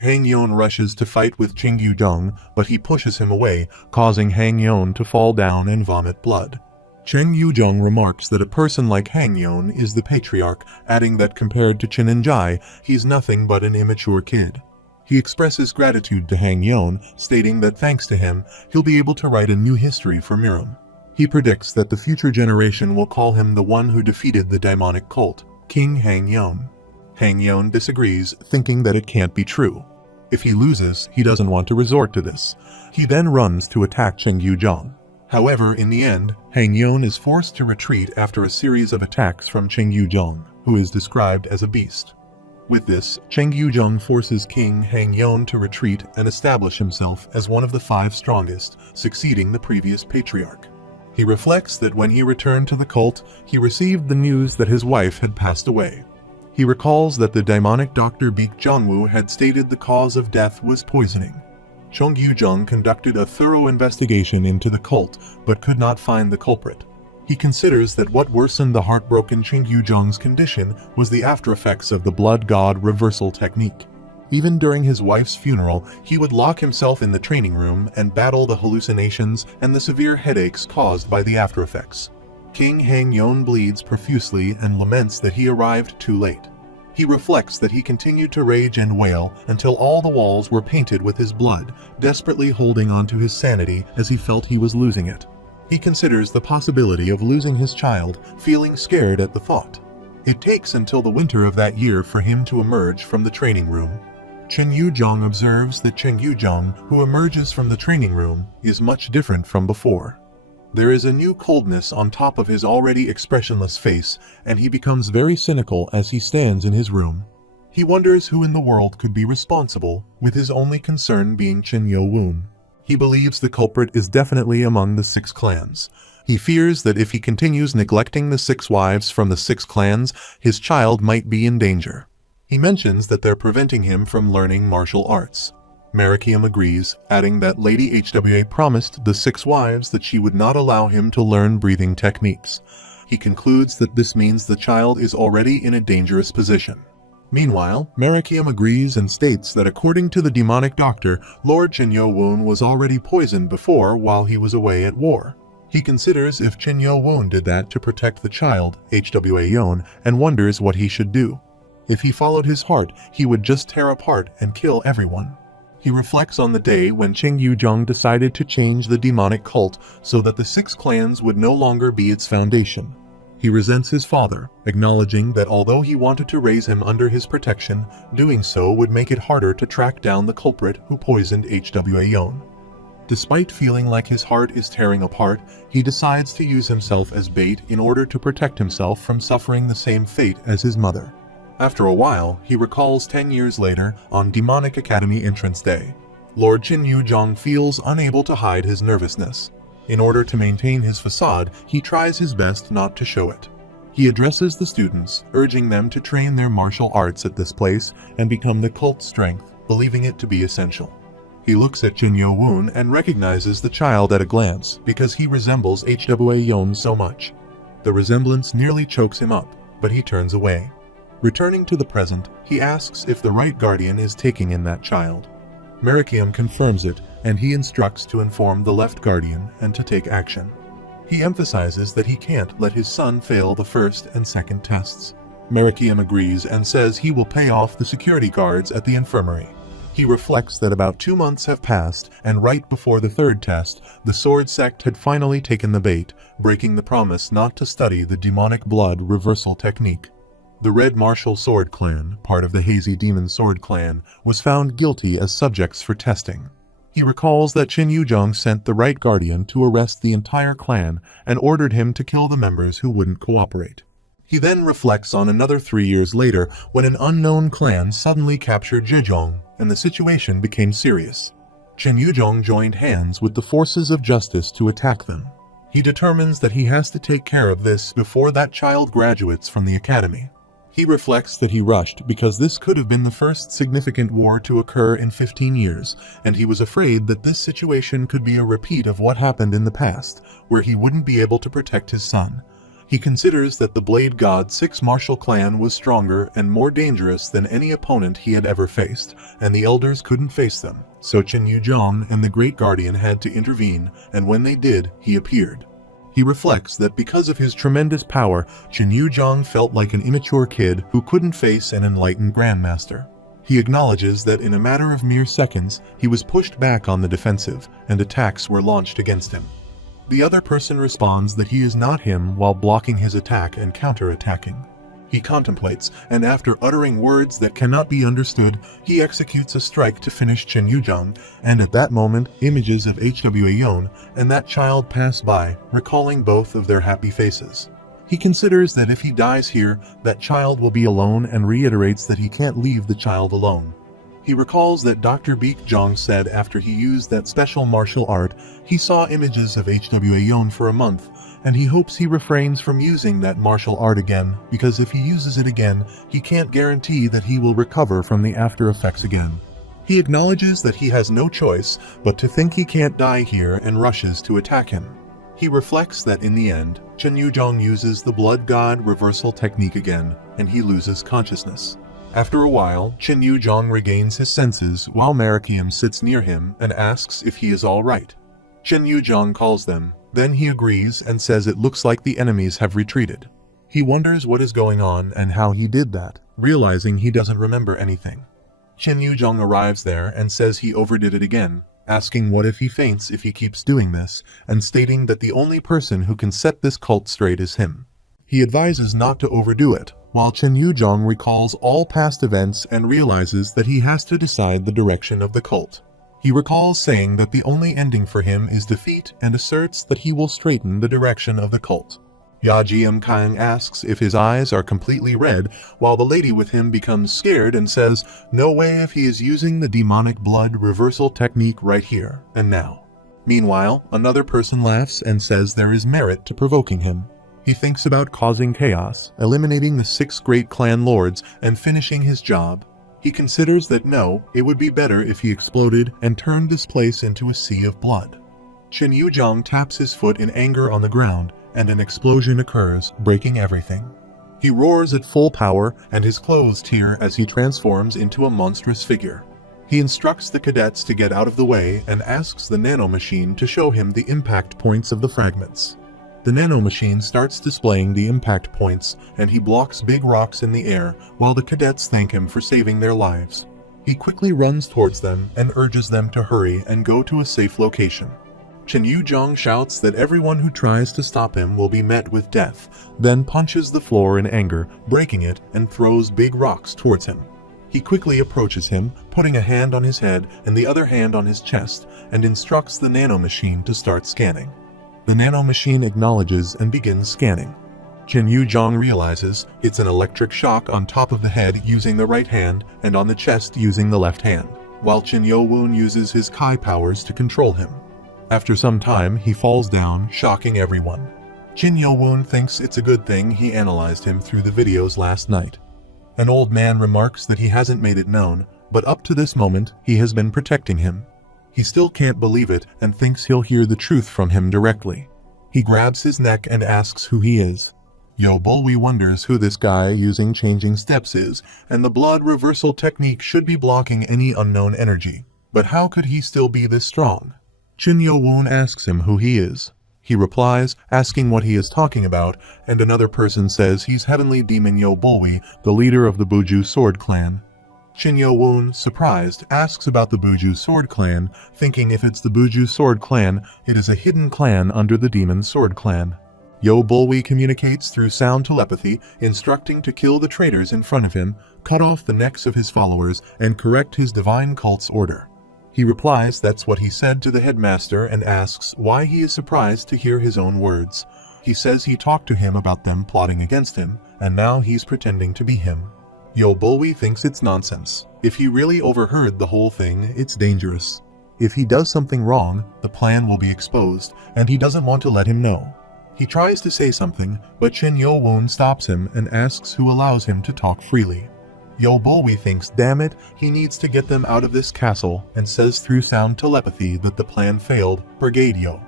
Hang Yon rushes to fight with Ching Yuzhong, but he pushes him away, causing Hang Yon to fall down and vomit blood. Cheng Yuzhong remarks that a person like Hang Yon is the patriarch, adding that compared to Chen Enjai, he's nothing but an immature kid. He expresses gratitude to Hang Yon, stating that thanks to him, he'll be able to write a new history for Miram. He predicts that the future generation will call him the one who defeated the demonic cult, King Hang Yon. Hang Yon disagrees, thinking that it can't be true. If he loses, he doesn't want to resort to this. He then runs to attack Cheng Yuzhong. However, in the end, Hang Yon is forced to retreat after a series of attacks from Cheng Yuzhong, who is described as a beast. With this, Cheng Yuzhong forces King Hang Yon to retreat and establish himself as one of the 5 strongest, succeeding the previous patriarch. He reflects that when he returned to the cult, he received the news that his wife had passed away. He recalls that the demonic Dr. Baek Jonwoo had stated the cause of death was poisoning. Cheng Yuzhong conducted a thorough investigation into the cult, but could not find the culprit. He considers that what worsened the heartbroken Cheng Yuzhong's condition was the aftereffects of the blood god reversal technique. Even during his wife's funeral, he would lock himself in the training room and battle the hallucinations and the severe headaches caused by the aftereffects. King Hang Yon bleeds profusely and laments that he arrived too late. He reflects that he continued to rage and wail until all the walls were painted with his blood, desperately holding on to his sanity as he felt he was losing it. He considers the possibility of losing his child, feeling scared at the thought. It takes until the winter of that year for him to emerge from the training room. Cheng Yuzhong observes that Cheng Yuzhong, who emerges from the training room, is much different from before. There is a new coldness on top of his already expressionless face, and he becomes very cynical as he stands in his room. He wonders who in the world could be responsible, with his only concern being Chen Yo-woon. He believes the culprit is definitely among the 6 clans. He fears that if he continues neglecting the 6 wives from the 6 clans, his child might be in danger. He mentions that they're preventing him from learning martial arts. Marakiam agrees, adding that Lady HWA promised the 6 wives that she would not allow him to learn breathing techniques. He concludes that this means the child is already in a dangerous position. Meanwhile, Marakiam agrees and states that according to the demonic doctor, Lord Chen Yo-woon was already poisoned before while he was away at war. He considers if Chen Yo-woon did that to protect the child, HWA Yon, and wonders what he should do. If he followed his heart, he would just tear apart and kill everyone. He reflects on the day when Cheng Yuzhong decided to change the demonic cult so that the 6 clans would no longer be its foundation. He resents his father, acknowledging that although he wanted to raise him under his protection, doing so would make it harder to track down the culprit who poisoned HWA Yon. Despite feeling like his heart is tearing apart, he decides to use himself as bait in order to protect himself from suffering the same fate as his mother. After a while, he recalls 10 years later, on Demonic Academy entrance day. Lord Chen Yuzhong feels unable to hide his nervousness. In order to maintain his facade, he tries his best not to show it. He addresses the students, urging them to train their martial arts at this place and become the cult's strength, believing it to be essential. He looks at Chen Yo-woon and recognizes the child at a glance because he resembles HWA Yon so much. The resemblance nearly chokes him up, but he turns away. Returning to the present, he asks if the right guardian is taking in that child. Marakiam confirms it, and he instructs to inform the left guardian and to take action. He emphasizes that he can't let his son fail the first and second tests. Marakiam agrees and says he will pay off the security guards at the infirmary. He reflects that about 2 months have passed, and right before the 3rd test, the Sword Sect had finally taken the bait, breaking the promise not to study the demonic blood reversal technique. The Red Martial Sword Clan, part of the Hazy Demon Sword Clan, was found guilty as subjects for testing. He recalls that Chen Yuzhong sent the right guardian to arrest the entire clan and ordered him to kill the members who wouldn't cooperate. He then reflects on another 3 years later when an unknown clan suddenly captured Zhejiang and the situation became serious. Chen Yuzhong joined hands with the forces of justice to attack them. He determines that he has to take care of this before that child graduates from the academy. He reflects that he rushed because this could have been the first significant war to occur in 15 years, and he was afraid that this situation could be a repeat of what happened in the past, where he wouldn't be able to protect his son. He considers that the Blade God 6 martial clan was stronger and more dangerous than any opponent he had ever faced, and the elders couldn't face them, so Chen Yuzhong and the Great Guardian had to intervene, and when they did, he appeared. He reflects that because of his tremendous power, Chen Yuzhong felt like an immature kid who couldn't face an enlightened grandmaster. He acknowledges that in a matter of mere seconds, he was pushed back on the defensive, and attacks were launched against him. The other person responds that he is not him while blocking his attack and counter-attacking. He contemplates, and after uttering words that cannot be understood, he executes a strike to finish Chen Yuzhong, and at that moment, images of Hwa Yon and that child pass by, recalling both of their happy faces. He considers that if he dies here, that child will be alone and reiterates that he can't leave the child alone. He recalls that Dr. Baekjong said after he used that special martial art, he saw images of Hwa Yon for a month, and he hopes he refrains from using that martial art again, because if he uses it again, he can't guarantee that he will recover from the after effects again. He acknowledges that he has no choice but to think he can't die here and rushes to attack him. He reflects that in the end, Chen Yuzhong uses the Blood God reversal technique again, and he loses consciousness. After a while, Chen Yuzhong regains his senses while Marikium sits near him and asks if he is all right. Chen Yuzhong calls them, then he agrees and says it looks like the enemies have retreated. He wonders what is going on and how he did that, realizing he doesn't remember anything. Chen Yuzhong arrives there and says he overdid it again, asking what if he faints if he keeps doing this, and stating that the only person who can set this cult straight is him. He advises not to overdo it, while Chen Yuzhong recalls all past events and realizes that he has to decide the direction of the cult. He recalls saying that the only ending for him is defeat and asserts that he will straighten the direction of the cult. Yajiam Kang asks if his eyes are completely red, while the lady with him becomes scared and says, no way if he is using the demonic blood reversal technique right here and now. Meanwhile, another person laughs and says there is merit to provoking him. He thinks about causing chaos, eliminating the 6 great clan lords, and finishing his job. He considers that no, it would be better if he exploded and turned this place into a sea of blood. Chen Yuzhong taps his foot in anger on the ground, and an explosion occurs, breaking everything. He roars at full power, and his clothes tear as he transforms into a monstrous figure. He instructs the cadets to get out of the way and asks the Nano machine to show him the impact points of the fragments. The Nano machine starts displaying the impact points, and he blocks big rocks in the air while the cadets thank him for saving their lives. He quickly runs towards them and urges them to hurry and go to a safe location. Chen Yuzhong shouts that everyone who tries to stop him will be met with death, then punches the floor in anger, breaking it, and throws big rocks towards him. He quickly approaches him, putting a hand on his head and the other hand on his chest, and instructs the Nano machine to start scanning. The Nano machine acknowledges and begins scanning. Chen Yuzhong realizes it's an electric shock on top of the head using the right hand and on the chest using the left hand, while Chen Yo-woon uses his Kai powers to control him. After some time, he falls down, shocking everyone. Chen Yo-woon thinks it's a good thing he analyzed him through the videos last night. An old man remarks that he hasn't made it known, but up to this moment, he has been protecting him. He still can't believe it and thinks he'll hear the truth from him directly. He grabs his neck and asks who he is. Yo-bulwi wonders who this guy using changing steps is, and the blood reversal technique should be blocking any unknown energy. But how could he still be this strong? Chen Yo-woon asks him who he is. He replies, asking what he is talking about, and another person says he's Heavenly Demon Yo-bulwi, the leader of the Buju Sword Clan. Chen Yo-woon, surprised, asks about the Buju Sword Clan, thinking if it's the Buju Sword Clan, it is a hidden clan under the Demon Sword Clan. Yo-bulwi communicates through sound telepathy, instructing to kill the traitors in front of him, cut off the necks of his followers, and correct his divine cult's order. He replies that's what he said to the headmaster and asks why he is surprised to hear his own words. He says he talked to him about them plotting against him, and now he's pretending to be him. Yo-bulwi thinks it's nonsense. If he really overheard the whole thing, it's dangerous. If he does something wrong, the plan will be exposed, and he doesn't want to let him know. He tries to say something, but Chen Yo-woon stops him and asks who allows him to talk freely. Yo-bulwi thinks, damn it, he needs to get them out of this castle, and says through sound telepathy that the plan failed, Brigade Yo.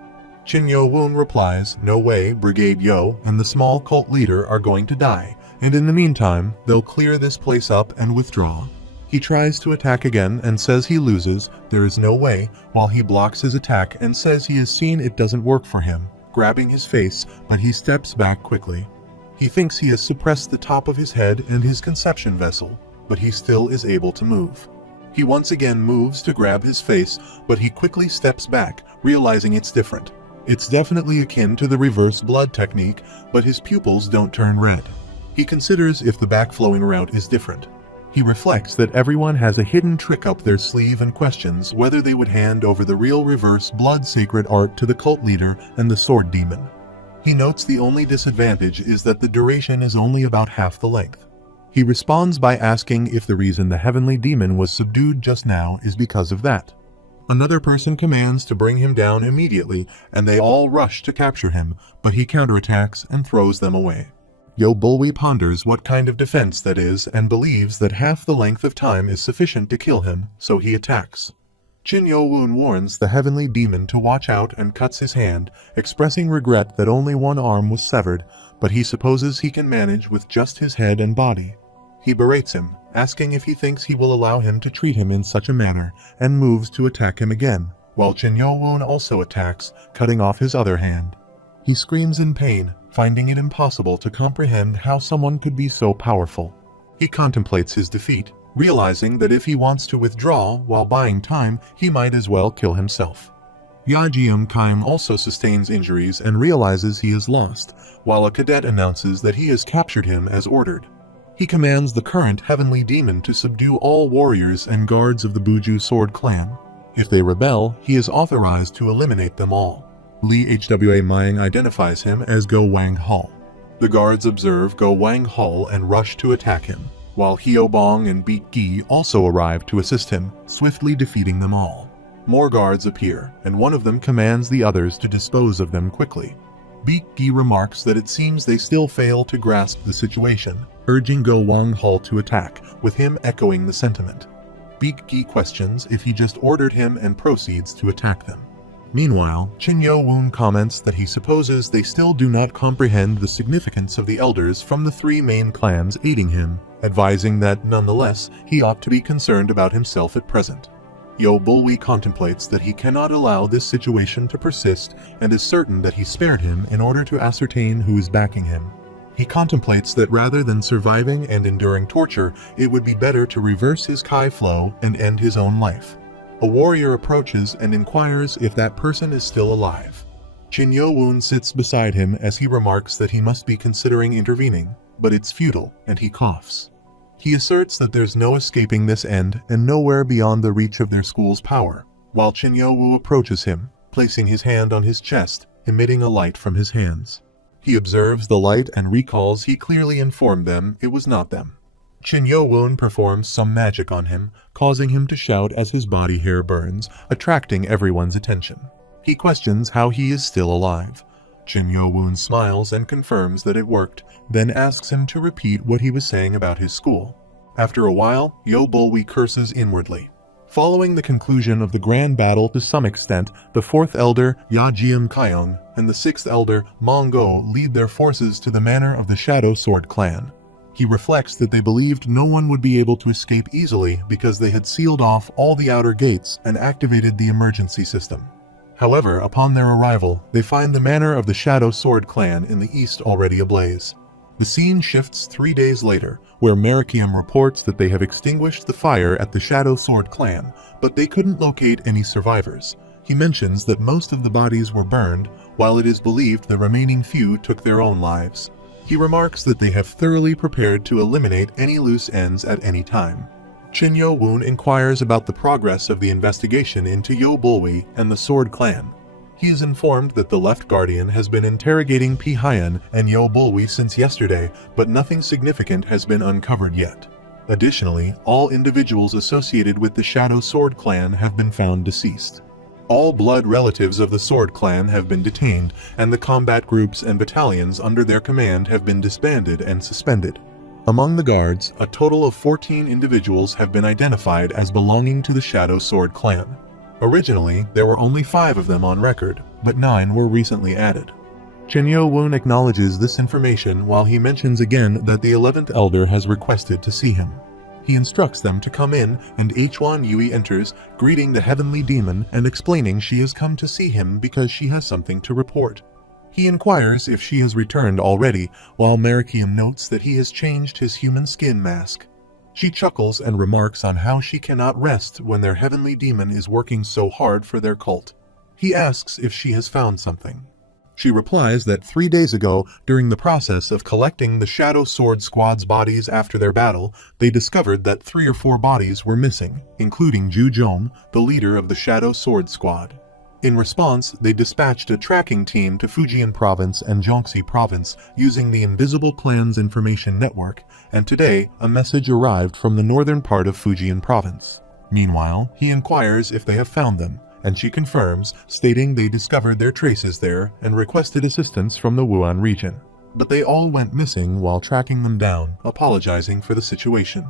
Chin Yo-woon replies, "No way, Brigade Yo and the small cult leader are going to die, and in the meantime, they'll clear this place up and withdraw." He tries to attack again and says he loses, there is no way, while he blocks his attack and says he has seen it doesn't work for him, grabbing his face, but he steps back quickly. He thinks he has suppressed the top of his head and his conception vessel, but he still is able to move. He once again moves to grab his face, but he quickly steps back, realizing it's different. It's definitely akin to the reverse blood technique, but his pupils don't turn red. He considers if the backflowing route is different. He reflects that everyone has a hidden trick up their sleeve and questions whether they would hand over the real reverse blood sacred art to the cult leader and the sword demon. He notes the only disadvantage is that the duration is only about half the length. He responds by asking if the reason the heavenly demon was subdued just now is because of that. Another person commands to bring him down immediately, and they all rush to capture him, but he counterattacks and throws them away. Yo-bulwi ponders what kind of defense that is and believes that half the length of time is sufficient to kill him, so he attacks. Chin Yo-woon warns the heavenly demon to watch out and cuts his hand, expressing regret that only one arm was severed, but he supposes he can manage with just his head and body. He berates him, asking if he thinks he will allow him to treat him in such a manner, and moves to attack him again, while Chin Yo-woon also attacks, cutting off his other hand. He screams in pain, finding it impossible to comprehend how someone could be so powerful. He contemplates his defeat, realizing that if he wants to withdraw while buying time, he might as well kill himself. Yajium Kaim also sustains injuries and realizes he is lost, while a cadet announces that he has captured him as ordered. He commands the current heavenly demon to subdue all warriors and guards of the Buju Sword clan. If they rebel, he is authorized to eliminate them all. Lee Hwa Mying identifies him as Go Wang Hall. The guards observe Go Wang Hall and rush to attack him, while Hyobong and Beat Gi also arrive to assist him, swiftly defeating them all. More guards appear, and one of them commands the others to dispose of them quickly. Beat Gi remarks that it seems they still fail to grasp the situation, urging Go Wang Hall to attack, with him echoing the sentiment. Beat Gi questions if he just ordered him and proceeds to attack them. Meanwhile, Chin Yo-woon comments that he supposes they still do not comprehend the significance of the elders from the three main clans aiding him, advising that, nonetheless, he ought to be concerned about himself at present. Yo-bulwi contemplates that he cannot allow this situation to persist and is certain that he spared him in order to ascertain who is backing him. He contemplates that rather than surviving and enduring torture, it would be better to reverse his Kai flow and end his own life. A warrior approaches and inquires if that person is still alive. Chin Yo-woon sits beside him as he remarks that he must be considering intervening, but it's futile, and he coughs. He asserts that there's no escaping this end and nowhere beyond the reach of their school's power, while Chin Yo-woo approaches him, placing his hand on his chest, emitting a light from his hands. He observes the light and recalls he clearly informed them it was not them. Chin Yo-woon performs some magic on him, causing him to shout as his body hair burns, attracting everyone's attention. He questions how he is still alive. Chin Yo-woon smiles and confirms that it worked, then asks him to repeat what he was saying about his school. After a while, Yo-bulwi curses inwardly. Following the conclusion of the grand battle to some extent, the fourth elder, Yajium Kyeong, and the sixth elder, Mongo, lead their forces to the manor of the Shadow Sword clan. He reflects that they believed no one would be able to escape easily because they had sealed off all the outer gates and activated the emergency system. However, upon their arrival, they find the manor of the Shadow Sword clan in the east already ablaze. The scene shifts 3 days later, where Merikium reports that they have extinguished the fire at the Shadow Sword clan, but they couldn't locate any survivors. He mentions that most of the bodies were burned, while it is believed the remaining few took their own lives. He remarks that they have thoroughly prepared to eliminate any loose ends at any time. Chin Yo-woon inquires about the progress of the investigation into Yo-bulwi and the Sword clan. He is informed that the Left Guardian has been interrogating Pi-hyen and Yo-bulwi since yesterday, but nothing significant has been uncovered yet. Additionally, all individuals associated with the Shadow Sword clan have been found deceased. All blood relatives of the Sword clan have been detained, and the combat groups and battalions under their command have been disbanded and suspended. Among the guards, a total of 14 individuals have been identified as belonging to the Shadow Sword clan. Originally, there were only 5 of them on record, but 9 were recently added. Chen Yo-woon acknowledges this information while he mentions again that the 11th Elder has requested to see him. He instructs them to come in, and Hwan Yui enters, greeting the heavenly demon and explaining she has come to see him because she has something to report. He inquires if she has returned already, while Marikium notes that he has changed his human skin mask. She chuckles and remarks on how she cannot rest when their heavenly demon is working so hard for their cult. He asks if she has found something. She replies that 3 days ago, during the process of collecting the Shadow Sword Squad's bodies after their battle, they discovered that 3 or 4 bodies were missing, including Ju Jong, the leader of the Shadow Sword Squad. In response, they dispatched a tracking team to Fujian Province and Jiangxi Province using the Invisible Clan's information network, and today, a message arrived from the northern part of Fujian Province. Meanwhile, he inquires if they have found them, and she confirms, stating they discovered their traces there and requested assistance from the Wuhan region. But they all went missing while tracking them down, apologizing for the situation.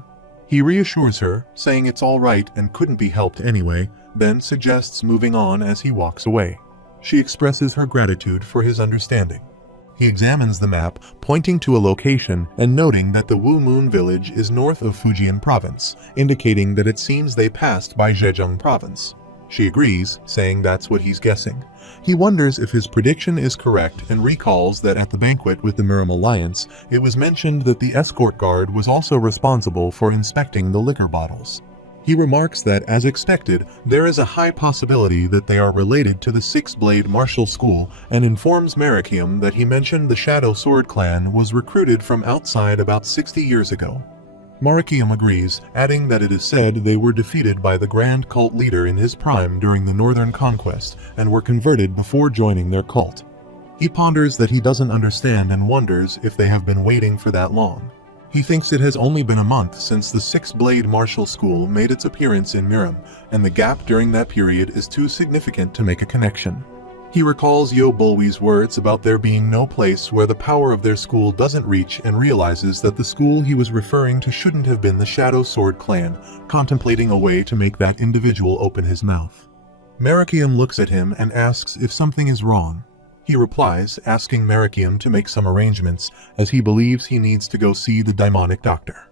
He reassures her, saying it's all right and couldn't be helped anyway, then suggests moving on as he walks away. She expresses her gratitude for his understanding. He examines the map, pointing to a location and noting that the Wu Moon village is north of Fujian Province, indicating that it seems they passed by Zhejiang Province. She agrees, saying that's what he's guessing. He wonders if his prediction is correct and recalls that at the banquet with the Miram Alliance, it was mentioned that the escort guard was also responsible for inspecting the liquor bottles. He remarks that, as expected, there is a high possibility that they are related to the Six-Blade Martial School and informs Marikium that he mentioned the Shadow Sword Clan was recruited from outside about 60 years ago. Marikium agrees, adding that it is said they were defeated by the Grand Cult leader in his prime during the Northern Conquest and were converted before joining their cult. He ponders that he doesn't understand and wonders if they have been waiting for that long. He thinks it has only been a month since the Six-Blade Martial School made its appearance in Miram, and the gap during that period is too significant to make a connection. He recalls Yo Bulwi's words about there being no place where the power of their school doesn't reach and realizes that the school he was referring to shouldn't have been the Shadow Sword Clan, contemplating a way to make that individual open his mouth. Marikium looks at him and asks if something is wrong. He replies, asking Marikium to make some arrangements, as he believes he needs to go see the daimonic doctor.